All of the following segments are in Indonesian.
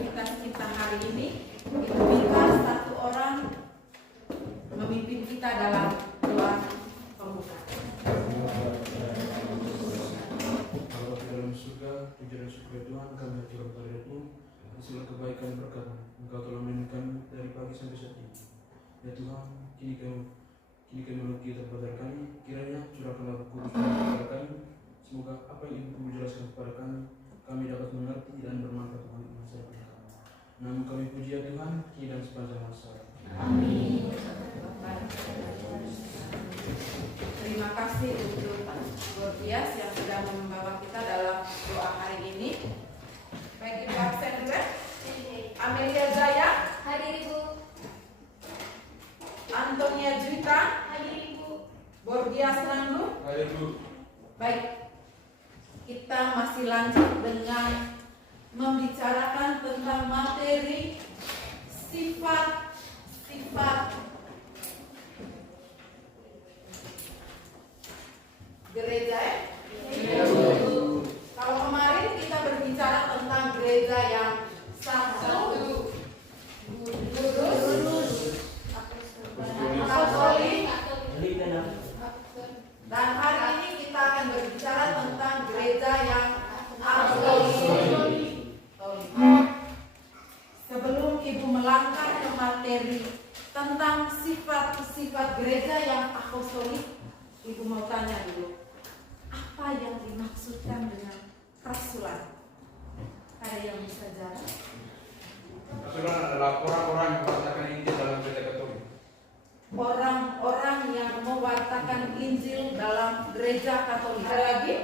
aktivitas kita hari ini, kita minta satu orang memimpin kita dalam doa pembuka. Bapa di dalam surga, puji dan syukur Tuhan, kami aturkan kehadirat-Mu, segala kebaikan berkat Engkau telah melindungi kami dari pagi sampai saat ini. Ya Tuhan, kini kami menuju kepada kami, kiranya curahkanlah Roh Kudus kepada kami. Semoga apa yang Ibu jelaskan kepada kami dapat mengerti dan bermanfaat bagi masyarakat kami. Namun kami puji ya Tuhan, kini dan sepanjang masa. Amin. Terima kasih untuk Gordias yang sudah membawa kita dalam doa hari ini. Baik, Ibu absen dulu. Amelia Zaya, Hadir Ibu. Antonia Juita, Hadir Ibu. Gordias Randu. Hadir Bu. Baik, kita masih lanjut dengan membicarakan tentang materi sifat gereja. Kalau kemarin kita berbicara tentang gereja yang satu, kudus, Katolik, dan hari ini kita akan berbicara tentang gereja yang apostolik. Sebelum Ibu melangkah ke materi tentang sifat-sifat gereja yang apostolik, Ibu mau tanya dulu, apa yang dimaksudkan dengan kerasulan? Ada yang bisa jawab? Kerasulan adalah orang-orang yang mewartakan Injil dalam gereja Katolik. Orang-orang yang mewartakan Injil dalam gereja Katolik. Ada lagi?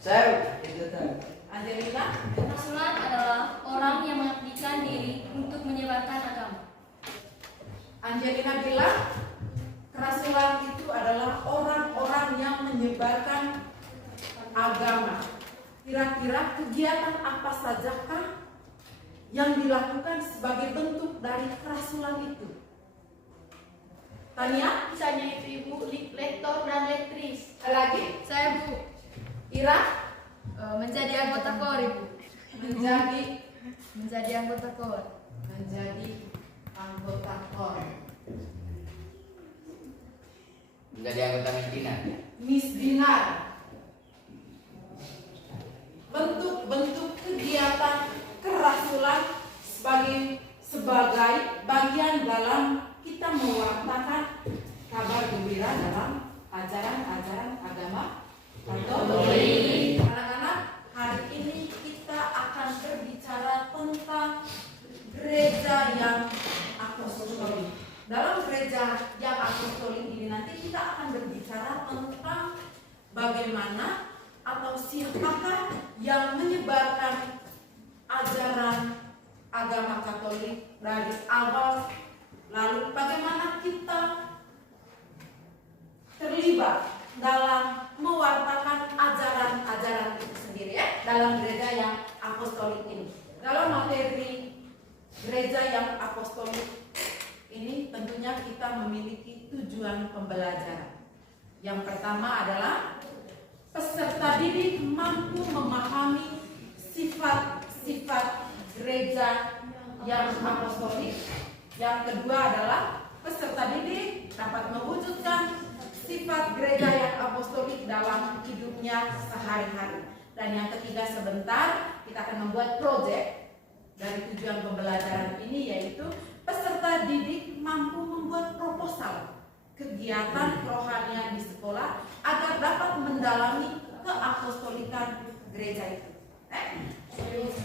Saya. Angelina? Kerasulan adalah orang yang mengabdikan diri untuk menyebarkan agama. Angelina bilang kerasulan itu adalah orang-orang yang menyebarkan agama. Kira-kira kegiatan apa sajakah yang dilakukan sebagai bentuk dari kerasulan itu? Tania? Misalnya itu Ibu, lektor dan lektris. Lagi? Saya Bu. Ira? Menjadi anggota KOR Ibu. Menjadi anggota KOR. Menjadi anggota KOR. Menjadi anggota Misdinar. Misdinar. Bentuk-bentuk kegiatan kerasulan sebagai bagian dalam kita mewartakan kabar gembira dalam ajaran-ajaran agama Katolik. Anak-anak, hari ini kita akan berbicara tentang gereja yang apostolik. Dalam gereja yang apostolik ini nanti kita akan berbicara tentang bagaimana atau siapakah yang menyebarkan ajaran agama Katolik dari awal, lalu bagaimana kita terlibat dalam mewartakan ajaran-ajaran itu sendiri dalam gereja yang apostolik ini. Dalam materi gereja yang apostolik ini tentunya kita memiliki tujuan pembelajaran. Yang pertama adalah peserta didik mampu memahami sifat-sifat gereja yang apostolik. Yang kedua adalah peserta didik dapat mewujudkan sifat gereja yang apostolik dalam hidupnya sehari-hari. Dan yang ketiga, sebentar kita akan membuat proyek dari tujuan pembelajaran ini, yaitu peserta didik mampu membuat proposal kegiatan kerohanian di sekolah agar dapat mendalami keapostolikan gereja itu.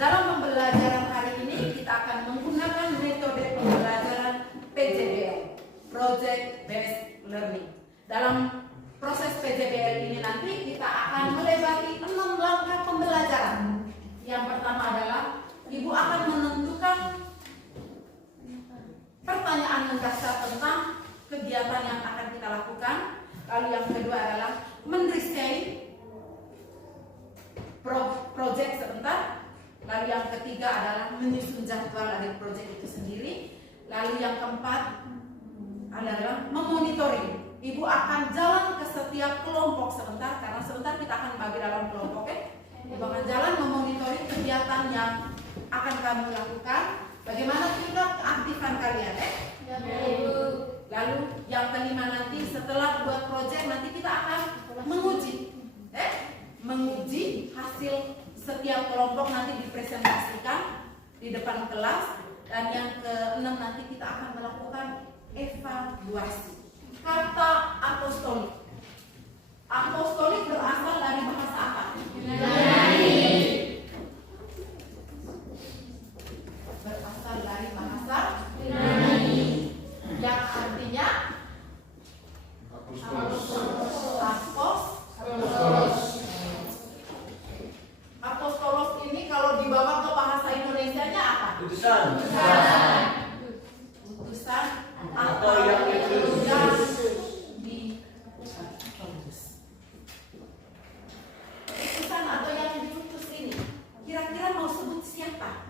Dalam pembelajaran hari ini kita akan menggunakan metode pembelajaran PJBL, Project Based Learning. Dalam proses PJBL ini nanti kita akan melewati 6 langkah pembelajaran. Yang pertama adalah Ibu akan menentukan pertanyaan mendasar tentang kegiatan yang akan kita lakukan. Lalu yang kedua adalah mendesain proyek sebentar. Lalu yang ketiga adalah menyusun jadwal dari proyek itu sendiri. Lalu yang keempat adalah memonitoring. Ibu akan jalan ke setiap kelompok sebentar, karena sebentar kita akan bagi dalam kelompok. Bahkan jalan memonitoring kegiatan yang akan kamu lakukan. Bagaimana juga keaktifan kalian, Lalu yang kelima nanti setelah buat proyek nanti kita akan menguji, menguji hasil setiap kelompok nanti dipresentasikan di depan kelas. Dan yang keenam nanti kita akan melakukan evaluasi. Kata apostolik. Apostolik berasal dari bahasa apa? Yunani. Berasal dari bahasa Yunani. Yang artinya apostolos ini kalau dibawa ke bahasa Indonesianya apa? Utusan. Utusan Atau yang utusan atau yang diutus ini kira-kira mau sebut siapa?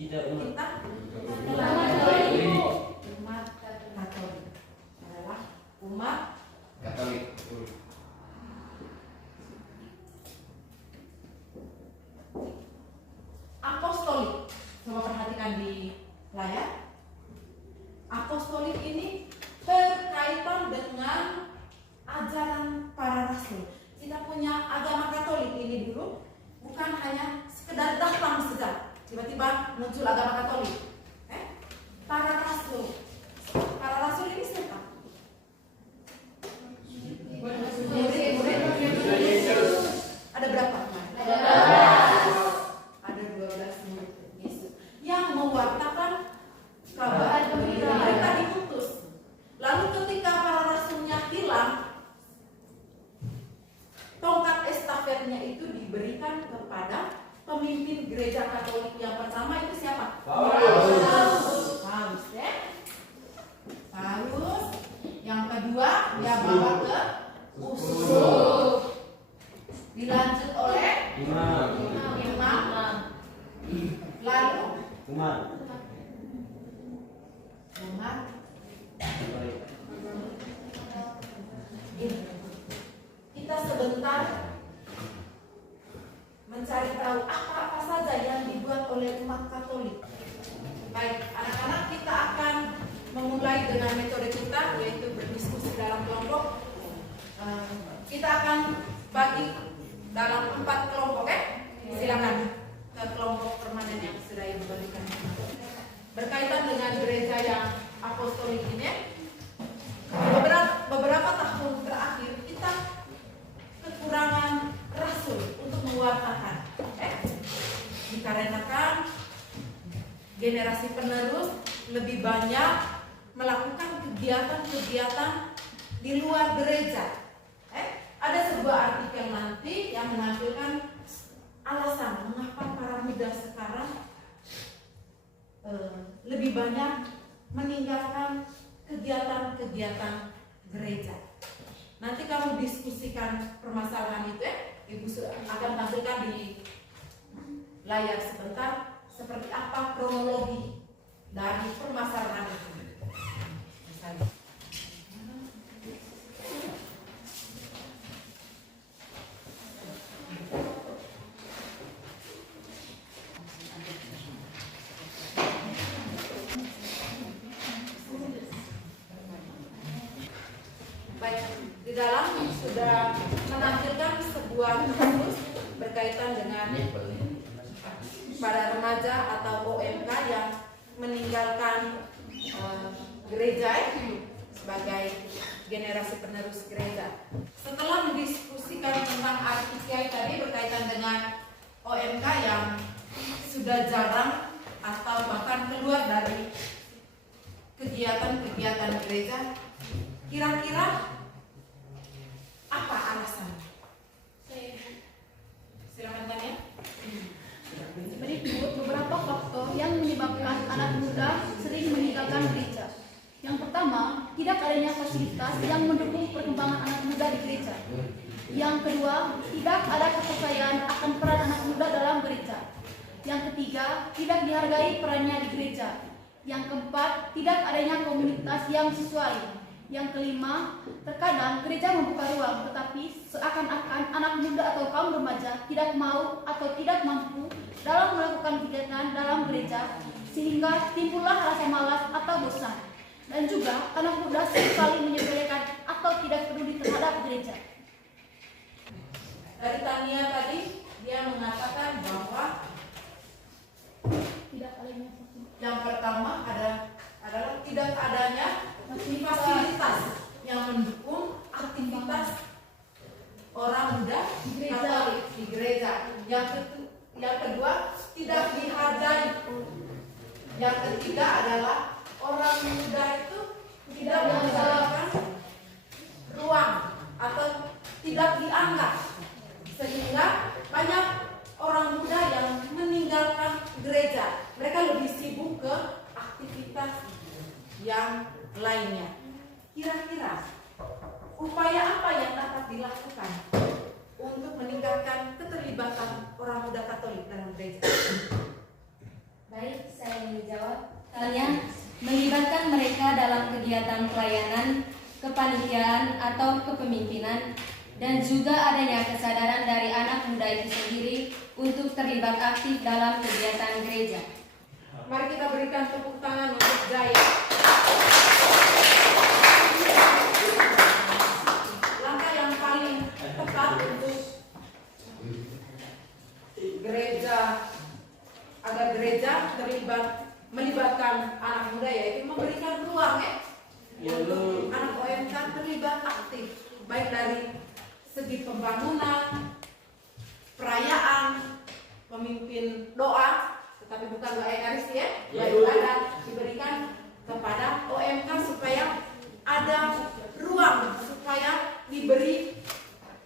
Tidak umat. Kita umat Katolik adalah umat Katolik. apostolik. Coba perhatikan di layar. Apostolik ini berkaitan dengan ajaran para rasul. Kita punya agama Katolik ini dulu bukan hanya sekedar datang saja tiba-tiba muncul agama Katolik. Para rasul. Para rasul ini siapa? Murid-murid ada berapa? Ada 12 murid Yesus yang mewartakan kabar gembira. Mereka diutus. Lalu ketika para rasulnya hilang, tongkat estafetnya itu diberikan kepada pemimpin gereja Katolik yang pertama itu siapa? Paulus. Paulus. Yang kedua dia bawa ke usuk. Dilanjut oleh imam. Lalu Umat. kita sebentar mencari tahu apa-apa saja yang dibuat oleh umat Katolik. Baik, anak-anak, kita akan memulai dengan metode kita, yaitu berdiskusi dalam kelompok. Kita akan bagi dalam 4 kelompok, silakan ke kelompok permanen yang sudah ibu berikan. Berkaitan dengan gereja yang apostolik ini, beberapa tahun terakhir kita kekurangan rasul untuk mewartakan, dikarenakan generasi penerus lebih banyak melakukan kegiatan-kegiatan di luar gereja. Ada sebuah artikel nanti yang menampilkan alasan mengapa para muda sekarang lebih banyak meninggalkan kegiatan-kegiatan gereja. Nanti kamu diskusikan permasalahan itu, Ibu akan tampilkan di layar sebentar seperti apa kronologi dari permasalahan itu. Misalnya. Baik, di dalam sudah menampilkan sebuah kasus berkaitan dengan para remaja atau OMK yang meninggalkan gereja sebagai generasi penerus gereja. Setelah mendiskusikan tentang artikel tadi berkaitan dengan OMK yang sudah jarang atau bahkan keluar dari kegiatan-kegiatan gereja, kira-kira apa alasan? Silakan tanya. Berikut beberapa faktor yang menyebabkan anak muda sering meninggalkan gereja. Yang pertama, tidak adanya fasilitas yang mendukung perkembangan anak muda di gereja. Yang kedua, tidak ada kepercayaan akan peran anak muda dalam gereja. Yang ketiga, tidak dihargai perannya di gereja. Yang keempat, tidak adanya komunitas yang sesuai. Yang kelima, terkadang gereja membuka ruang, tetapi seakan-akan anak muda atau kaum remaja tidak mau atau tidak mampu dalam melakukan kegiatan dalam gereja, sehingga timbullah rasa malas atau bosan. Dan juga anak muda seringkali menyepelekan atau tidak peduli terhadap gereja. Dari Tania tadi dia mengatakan bahwa Tidak adanya yang pertama adalah tidak adanya fasilitas yang mendukung aktivitas orang muda Di gereja. Katolik di gereja. Yang kedua, tidak dihargai. Yang ketiga adalah orang muda itu tidak mendapatkan ruang atau tidak dianggap, sehingga banyak orang muda yang meninggalkan gereja. Mereka lebih sibuk ke aktivitas yang lainnya. Kira-kira upaya apa yang dapat dilakukan untuk meningkatkan keterlibatan orang muda Katolik dalam gereja? Baik, saya menjawab. Kalian melibatkan mereka dalam kegiatan pelayanan, kepanitiaan atau kepemimpinan, dan juga adanya kesadaran dari anak muda itu sendiri untuk terlibat aktif dalam kegiatan gereja. Mari kita berikan tepuk tangan untuk Jaya. Langkah yang paling tepat untuk gereja, agar gereja melibatkan anak muda, yaitu memberikan ruang untuk anak OMK terlibat aktif, baik dari segi pembangunan, perayaan, pemimpin doa, tetapi bukan doa Ekaristi doa ibadah diberikan kepada OMK supaya ada ruang, supaya diberi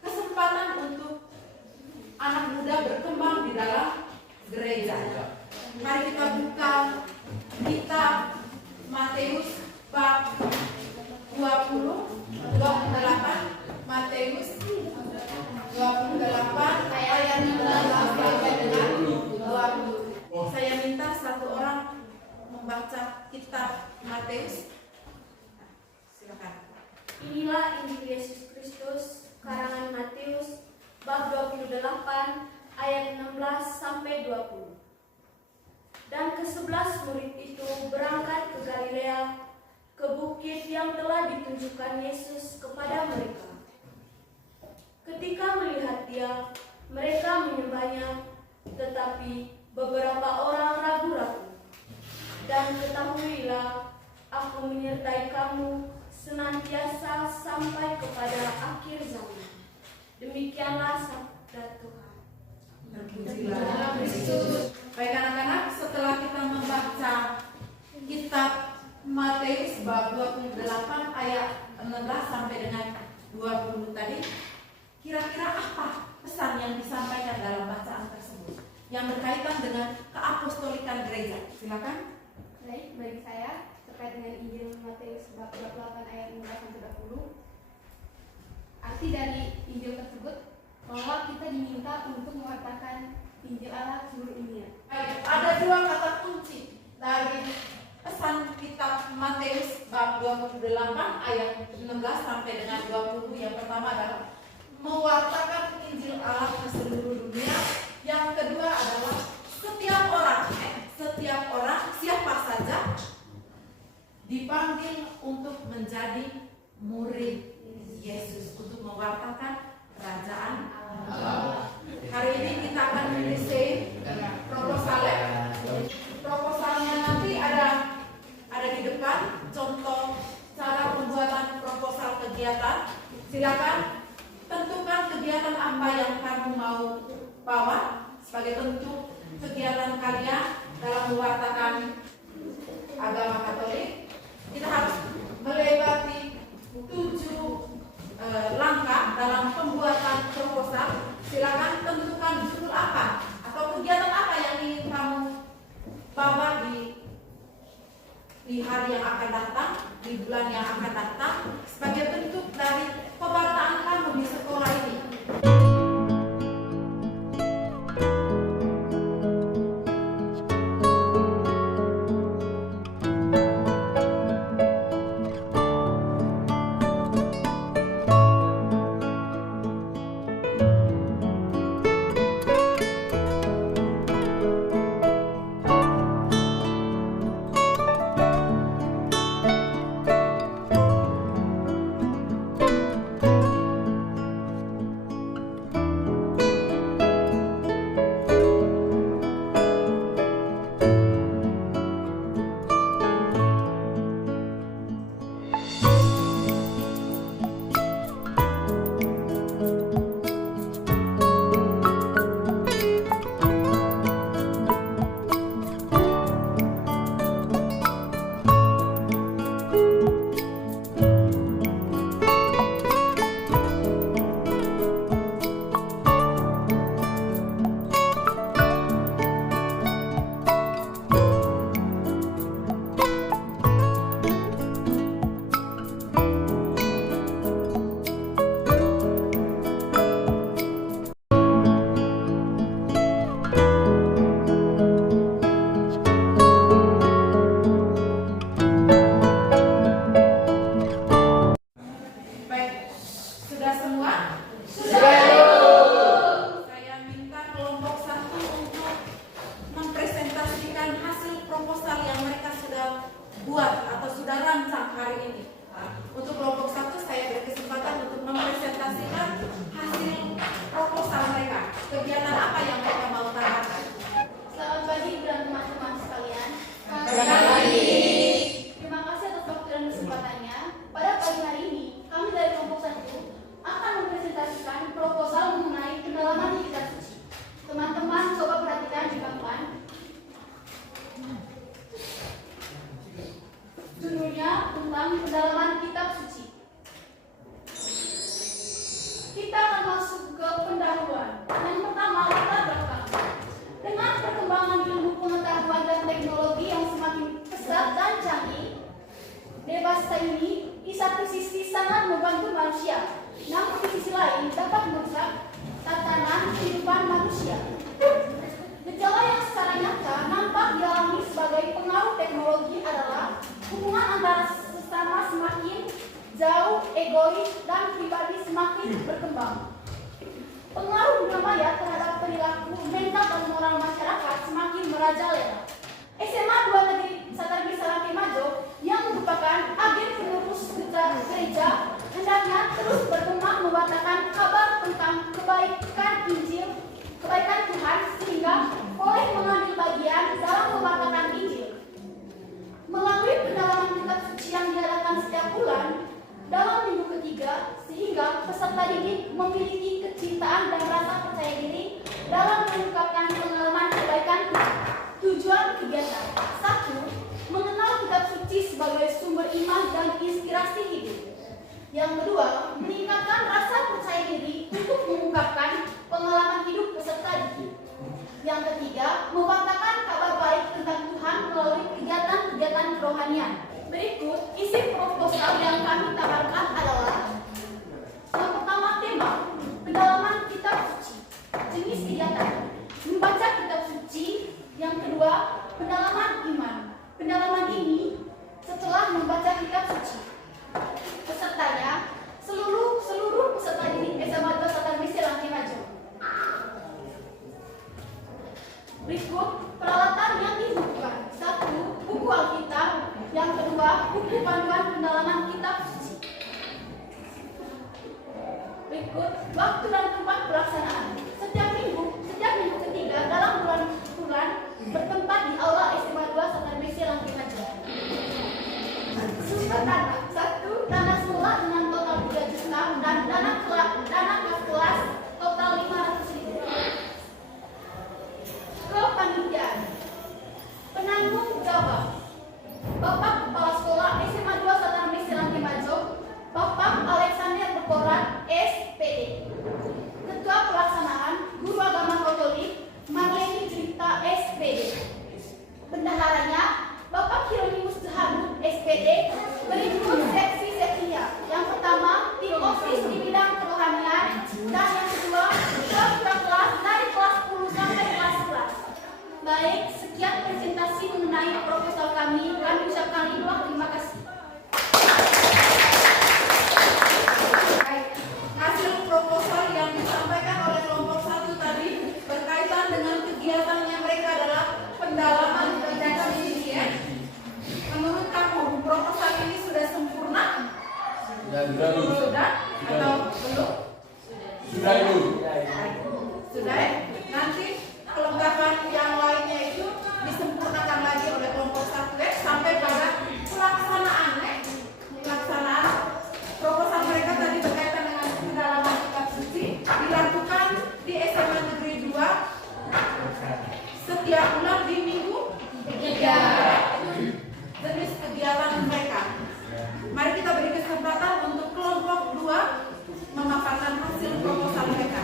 kesempatan untuk anak muda berkembang di dalam gereja. Mari kita buka kitab Matius bab 28, Matius 28 ayat 16 sampai dengan 20. Saya minta satu orang membaca kitab Matius. Silakan. Inilah Injil Yesus Kristus karangan Matius bab 28 ayat 16 sampai 20. Dan ke-11 murid itu berangkat ke Galilea, ke bukit yang telah ditunjukkan Yesus kepada mereka. Ketika melihat Dia, mereka menyembahnya, tetapi beberapa orang ragu-ragu. Dan ketahuilah, aku menyertai kamu senantiasa sampai kepada akhir zaman. Demikianlah sabda Tuhan. Terpujilah Kristus. Baik anak-anak, setelah kita membaca kitab Matius bab 28 ayat 16 sampai dengan 20 tadi, kira-kira apa pesan yang disampaikan dalam bacaan tersebut yang berkaitan dengan keapostolikan gereja? Silakan. Baik, bagi saya terkait dengan Injil Matius bab 28 ayat 16 sampai 20. Arti dari Injil tersebut bahwa kita diminta untuk mewartakan Injil Allah seluruh dunia. Baik, ada dua kata kunci dari pesan kitab Matius bab 28 ayat 16 sampai dengan 20. Yang pertama adalah mewartakan Injil Allah ke seluruh dunia. Yang kedua adalah setiap orang siapa saja dipanggil untuk menjadi murid Yesus, untuk mewartakan kerajaan Allah. Hari ini kita akan menyelesaikan proposalnya. Proposalnya nanti ada di depan, contoh cara pembuatan proposal kegiatan. Silakan tentukan kegiatan apa yang kamu mau bawa egois, dan pribadi semakin berkembang. Pengaruh dunia maya terhadap perilaku, mental, dan moral masyarakat semakin merajalela. SMA 2 Negeri Satargi Salatimajo yang merupakan agen penerus gereja hendaknya terus berkembang mematakan kabar tentang kebaikan Injil, kebaikan Tuhan, sehingga boleh mengambil bagian dalam mematakan Injil. Melalui pendalaman kitab suci yang diadakan setiap bulan dalam minggu ketiga, sehingga peserta didik memiliki kecintaan dan rasa percaya diri dalam mengungkapkan pengalaman kebaikan Tuhan. Tujuan kegiatan: 1. Mengenal kitab suci sebagai sumber iman dan inspirasi hidup. Yang kedua, meningkatkan rasa percaya diri untuk mengungkapkan pengalaman hidup peserta didik. Yang ketiga, memberitakan kabar baik tentang Tuhan melalui kegiatan-kegiatan kerohanian. Berikut isi proposal yang kami tawarkan adalah: yang pertama, tema pendalaman kitab suci. Jenis kegiatan: membaca kitab suci. Yang kedua, pendalaman iman. Pendalaman ini setelah membaca kitab suci. Pesertanya seluruh peserta didik SMA 2 Satargi Salatimajo. Berikut peralatan yang dibutuhkan: 1. Buku Alkitab. Yang kedua, buku panduan pendalaman kitab suci. Berikut waktu dan tempat pelaksanaan. Setiap minggu ketiga dalam bulan bertempat di Aula SMA 2 Satargi Salatimajo. Sumber dana: 1. Dana semula dengan total 3 juta dan dana khas kelas total 500.000. Kepanitiaan. Penanggung jawab: Bapak Kepala Sekolah SMA 2 Satargi Salatimajo, Bapak Alexander Berkorat, SPD. Ketua Pelaksanaan, Guru Agama Katolik, Marleni Juwita, SPD. Bendaharanya, Bapak Hieronymus Jahanut, SPD. Berikut seksi-seksinya. Yang pertama, tim OSIS di bidang kerohanian, dan yang kedua, kelas dari kelas 10 sampai kelas 11. Baik, sekian presentasi mengenai proposal kami. Kami ucapkan terima kasih. Baik, hasil proposal yang disampaikan oleh kelompok 1 tadi berkaitan dengan kegiatannya mereka adalah pendalaman data diri ya. Menurut kamu proposal ini sudah sempurna? Sudah atau belum? Sudah Ibu. Sudah ya? Nanti kelengkapan yang lainnya itu disempurnakan lagi oleh kelompok 1 ya, sampai pada pelaksanaan pelaksanaan proposal mereka tadi berkaitan dengan pendalaman kitab suci dilakukan di SMA Negeri 2 setiap bulan di minggu ketiga. Jenis kegiatan mereka. Mari kita beri kesempatan untuk kelompok 2 memaparkan hasil proposal mereka.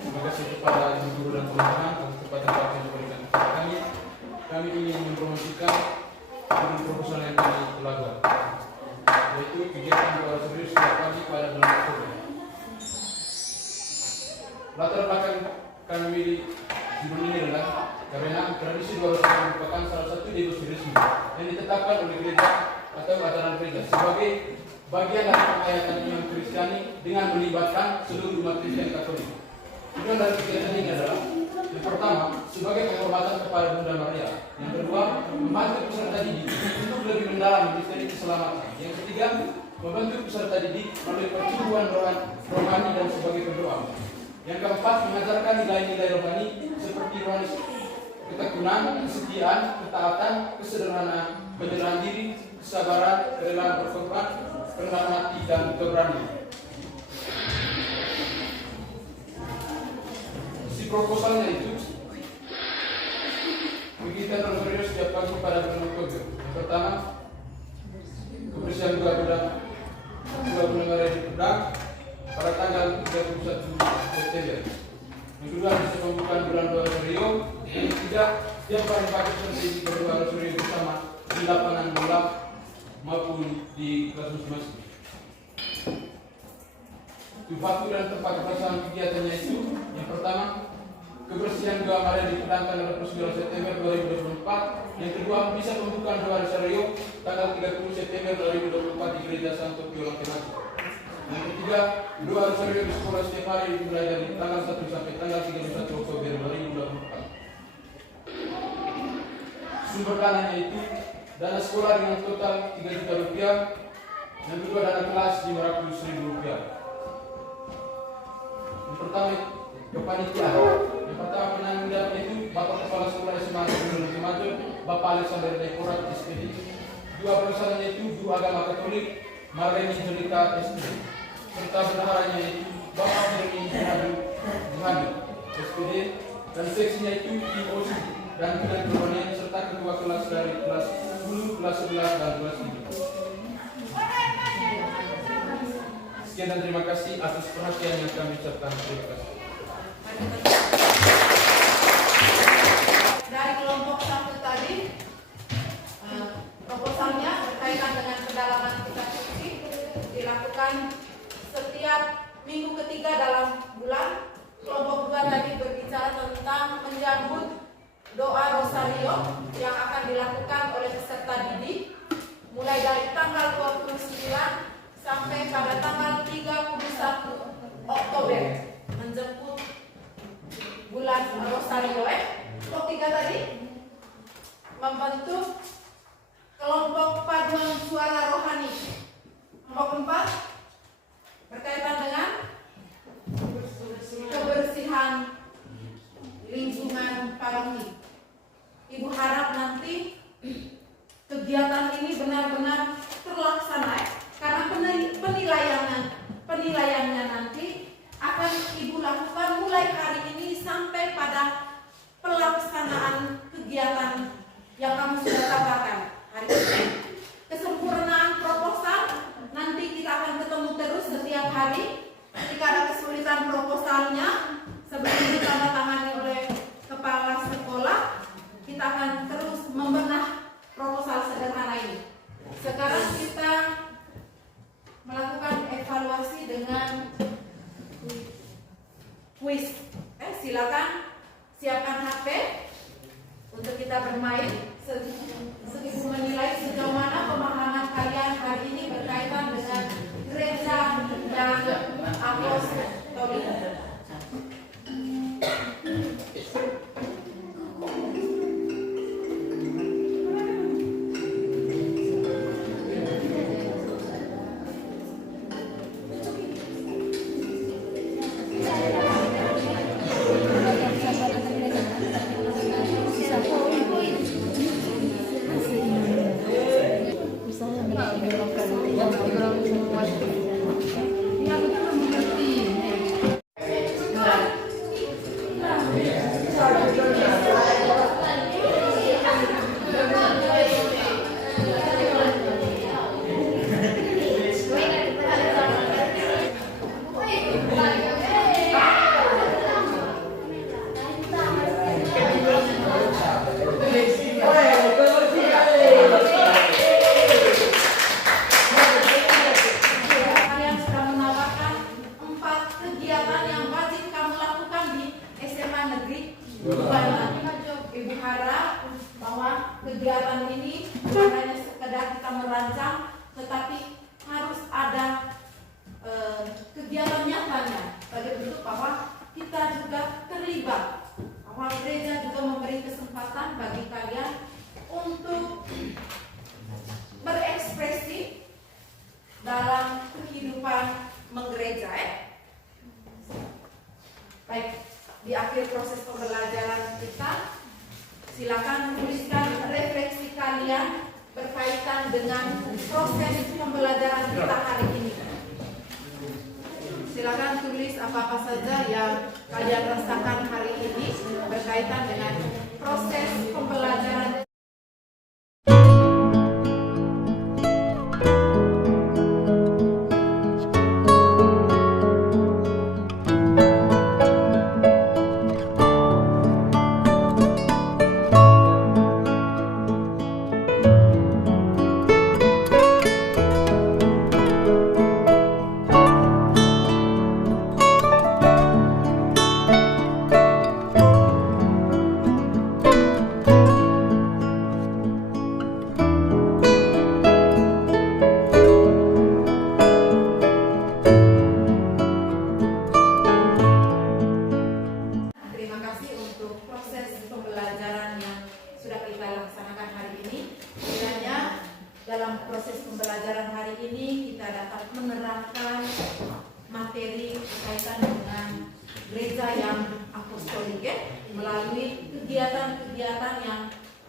Terima kasih kepada guru dan teman-teman atas kesempatan yang diberikan kepada kami. Kami ingin mempromosikan proposal yang kami lakukan, yaitu kegiatan doa serius setiap pagi pada bulan Oktober. Latar belakang kami judul ini adalah karena tradisi doa serius merupakan salah satu devosi resmi yang ditetapkan oleh gereja atau ajaran gereja sebagai bagian dari penghayatan iman Kristiani dengan melibatkan seluruh umat Kristen Katolik. Tujuan dari kegiatan ini adalah: yang pertama, sebagai penghormatan kepada Bunda Maria. Yang kedua, membantu peserta didik untuk lebih mendalam misteri keselamatan. Yang ketiga, membantu peserta didik melalui pertumbuhan rohani dan sebagai pendoa. Yang keempat, mengajarkan nilai-nilai rohani seperti rohani ketekunan, kesetiaan, ketaatan, kesederhanaan, penyerahan diri, kesabaran, kerelaan berkorban, kerendahan hati, dan keberanian. Proposalnya itu kegiatan rosario setiap pagi pada bulan Oktober. Yang pertama, kebersihan dua bulan raya di pedang pada tanggal 31 September. Yang kedua, bisa pembukaan bulan rosario. Yang ketiga, setiap hari pagi seperti berdoa rosario bersama di lapangan bola maupun di kelas masing-masing. Waktu dan tempat pelaksanaan kegiatannya itu: yang pertama, kebersihan doa Maria dipandangkan pada persembilan September 2024. Yang kedua, bisa pembukaan doa Rosario tanggal 30 September 2024 di Gereja Santo Pio Lateranense. Yang ketiga, doa Rosario di sekolah setiap hari dimulai dari tanggal 1 sampai tanggal 31 Oktober 2024. Sumber dananya itu dana sekolah dengan total 3 juta rupiah. Yang kedua, dana kelas 500.000 rupiah. Yang pertama, kepanitiaan. Yang pertama, penanggung jawab itu Bapak Kepala Sekolah SMA Negeri Maju, Bapak Alexander Dekorat SPD. Dua perusahaannya itu Guru Agama Katolik Marleni Jelika SPD. Serta bendaharanya itu Bapak Firmin Juhani SPD. Dan seksinya itu IOC dan Kementerian Pertanian serta ketua kelas dari kelas 10, kelas 11, dan kelas 3. Sekian dan terima kasih atas perhatian yang kami ucapkan. Terima kasih. Dari kelompok 1 tadi, proposalnya berkaitan dengan pendalaman kitab suci dilakukan setiap minggu ketiga dalam bulan. Kelompok 2 tadi berbicara tentang menyambut doa Rosario yang akan dilakukan oleh peserta didik mulai dari tanggal 29 sampai pada tanggal 31 Oktober menjemput bulan Rosario. Kelompok 3 tadi membentuk kelompok paduan suara rohani. Kelompok 4 berkaitan dengan kebersihan lingkungan paroki. Ibu harap nanti kegiatan ini benar-benar terlaksana, karena penilaiannya nanti akan Ibu lakukan mulai hari ini sampai pada pelaksanaan kegiatan yang kamu sudah katakan hari ini. Kesempurnaan proposal nanti kita akan ketemu terus setiap hari. Ketika ada kesulitan proposalnya sebelum ditandatangani oleh kepala sekolah, kita akan terus membenah proposal sederhana ini. Sekarang kita melakukan evaluasi dengan kuis. Silakan siapkan HP untuk kita bermain. Ibu menilai sejauh mana pemahaman kalian hari ini berkaitan dengan gereja yang apostolik. Ibu harap bahwa kegiatan ini bukan hanya sekedar kita merancang, tetapi harus ada kegiatan nyatanya sebagai bentuk bahwa kita juga terlibat, bahwa gereja juga memberi kesempatan bagi kalian untuk berekspresi dalam kehidupan menggereja. Baik, di akhir proses pembelajaran kita, silakan tuliskan refleksi kalian berkaitan dengan proses pembelajaran kita hari ini. Silakan tulis apa-apa saja yang kalian rasakan hari ini berkaitan dengan proses pembelajaran. gereja yang apostolik ya, melalui kegiatan-kegiatan yang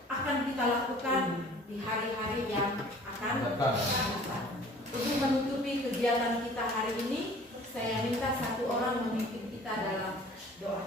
akan kita lakukan di hari-hari yang akan datang. Untuk menutupi kegiatan kita hari ini, saya minta satu orang memimpin kita dalam doa.